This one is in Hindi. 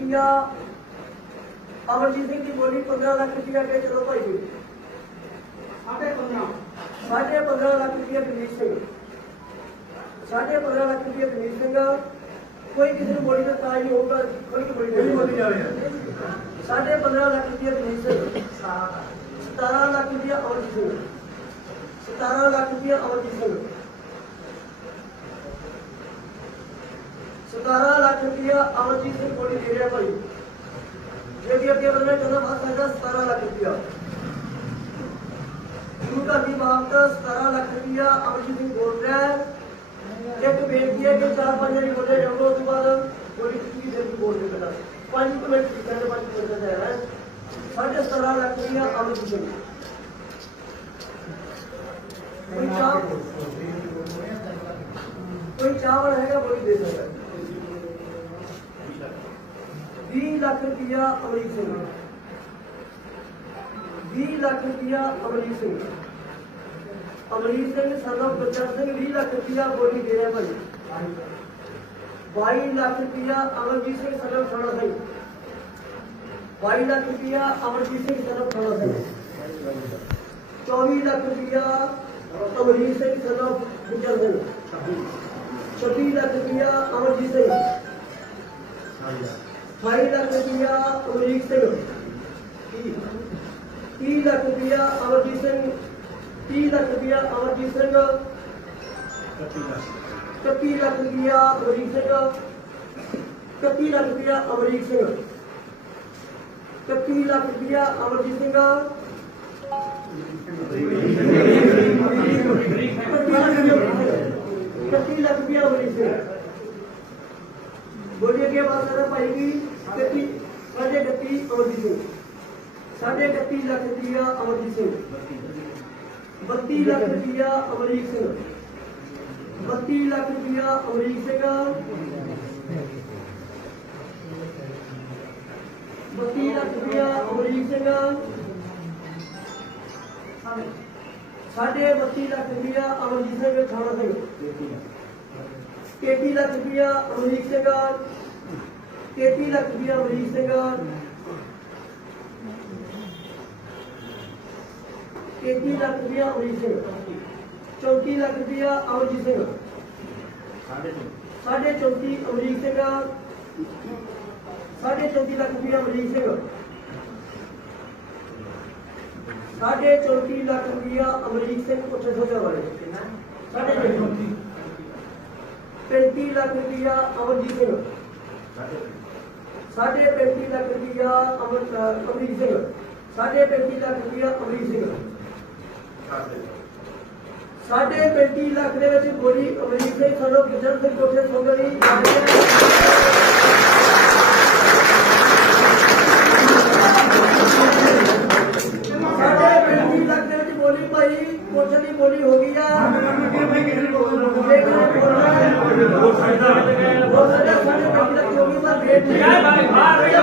रुपया अमरजीत सिंह की बोली पंद्रह लाख रुपया के चलो भाई जी। साढ़े पंद्रह। लाख रुपया दिनेश सिंह। साढ़े पंद्रह लाख रुपया दिनेश सिंह। कोई किसी को बोली दिता ताई होगा खोल के बोली बोली जावे साढ़े पंद्रह लाख रुपया दिनेश सिंह। तो सतारह लाख रुपया अमरजीत सिंह। सतारह लाख रुपया अमरजीत सिंह। सतारह ಪ್ರಕ್ರಿಯೆ ಆಲೋಚಿಸಿ ಕೊಡಿದ್ದೀರಿ ಬಳಿ ವಿದ್ಯಾರ್ಥಿಗಳನ್ನ ಜನಭಾಷೆಯ ಸ್ಥರ ಲಕ್ಷಿಯ इनका विभाग का सतारह लाख रुपया। अमरजीत सिंह बोल रहा है चेक भेज दिया कि चार पाँच जने बोले, जब उसके बाद पुलिस की जल्दी बोल रहे बेटा पाँच मिनट साढ़े पाँच मिनट दे है। साढ़े सतारह लाख रुपया अमरजीत सिंह। कोई चावल कोई चावल रहेगा वही दे सकता है। लाख रुपया अमरीक सिंह। भी लाख रुपया अमरीक सिंह। अमरीक सिंह सरदम बच्चा सिंह भी लाख रुपया गोली दे रहा भाई। बई लाख रुपया अमरजीत सिंह सरदम थाना सिंह बई लाख रुपया अमरजीत सिंह सरदम थाना सिंह चौबीस लाख रुपया अमरीक सिंह सरदम गुजर सिंह छब्बीस लाख रुपया अमरजीत सिंह। ফাইনাল প্রক্রিয়া পরিবর্তন টি दा प्रक्रिया अवधिसन टी दा प्रक्रिया अवधिसन कपी दा लाख रुपया अमरीक सिंह। प्रक्रिया लाख रुपया अमरजीत सिंह। अवधिसन लाख रुपया अमरीक सिंह। बोलिए के बात कर पाएगी गति, साढ़े गति अवधि सिंह साढ़े गति लख दिया अमरजीत सिंह बत्ती लख दिया अमरीक सिंह बत्ती लख दिया अमरीक सिंह बत्ती लख दिया अमरीक सिंह साढ़े बत्ती लख दिया अमरजीत सिंह थाना Singh ਸਾਡੇ ਗੱਤੀ ਲੱਖ ਰੁਪਇਆ ਅਮਰਜੀਤ ਸਿੰਘ 32 ਲੱਖ ਰੁਪਇਆ ਅਮਰੀਕ ਸਿੰਘ 32 ਲੱਖ ਰੁਪਇਆ ਅਮਰੀਕ ਸਿੰਘ 32 ਲੱਖ ਰੁਪਇਆ ਅਮਰੀਕ ਸਿੰਘ ਸਾਡੇ 32 ਲੱਖ ਰੁਪਇਆ ਅਮਰਜੀਤ ਸਿੰਘ ਖਾਣਾ ਸਿੰਘ 33 ਲੱਖ ਰੁਪਇਆ ਅਮਰੀਕ ਸਿੰਘ 33 ਲੱਖ ਰੁਪਇਆ ਅਮਰੀਕ ਸਿੰਘ 33 ਲੱਖ ਰੁਪਇਆ ਅਮਰੀਕ ਸਿੰਘ 34 ਲੱਖ ਰੁਪਇਆ ਅਮਰਜੀਤ ਸਿੰਘ ਸਾਢੇ 34 ਅਮਰੀਕ ਸਿੰਘ ਸਾਢੇ 34 ਲੱਖ ਰੁਪਇਆ ਅਮਰੀਕ ਸਿੰਘ ਸਾਢੇ 34 ਲੱਖ ਰੁਪਇਆ ਅਮਰੀਕ ਸਿੰਘ ਉੱਥੇ ਸੋਚਾ ਵਾਲੇ ਸਾਢੇ 34 35 ਲੱਖ ਰੁਪਇਆ ਅਮਰਜੀਤ ਸਿੰਘ। ਸਾਢੇ 35 ਲੱਖ ਰੁਪਇਆ ਅਮਰ ਅਮਰੀਤ ਸਿੰਘ। ਸਾਢੇ 35 ਲੱਖ ਰੁਪਇਆ ਅਮਰੀਤ ਸਿੰਘ। ਸਾਢੇ 35 ਲੱਖ ਦੇ ਵਿੱਚ ਗੋਲੀ ਅਮਰੀਤ ਸਿੰਘ, ਸਾਨੂੰ ਗੁਜਰ ਸਿੰਘ ਕੋਠੇ ਸੋਗਲੀ ਸਾਢੇ Thank you.